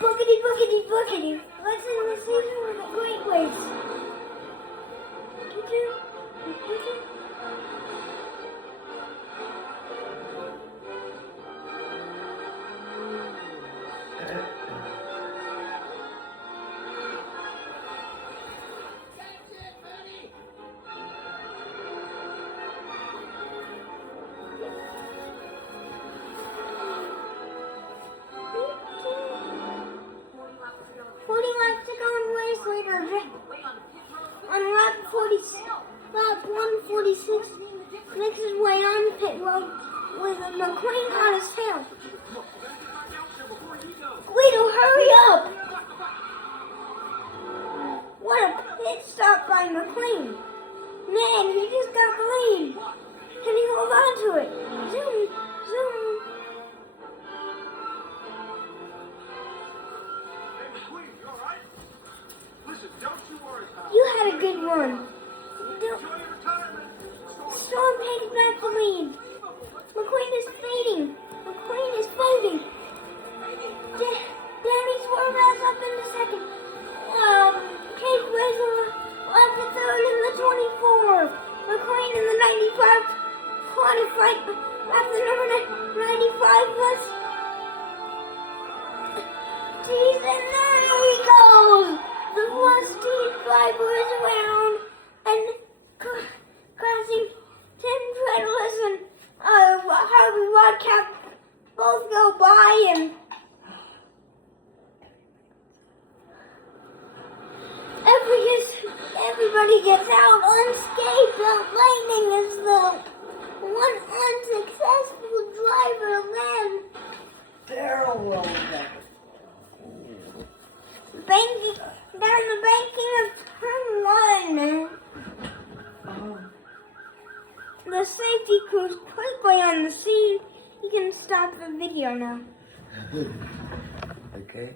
Boogity, boogity, boogity. Let's in the season with the great ways. On lap 146, makes his way on pit road with a McQueen on his tail. Guido, hurry up! What a pit stop by McQueen. Man, he just got the lead. Can he hold on to it? Zoom, zoom. You had a good run. Storm takes back the lead. McQueen is fading. McQueen is fading. Danny Swerve's up in the second. Kate Razor up the third in the 24. McQueen in the 95. Qualified at the number 95 was. Geez, and there he goes. The Mustang driver is around and crossing Tim Treadless and Harvey Rodcap both go by and everybody gets out unscathed. Lightning is the one unsuccessful driver then. Daryl will get banking down the banking of turn 1. The safety crew's quickly on the scene. You can stop the video now. Okay.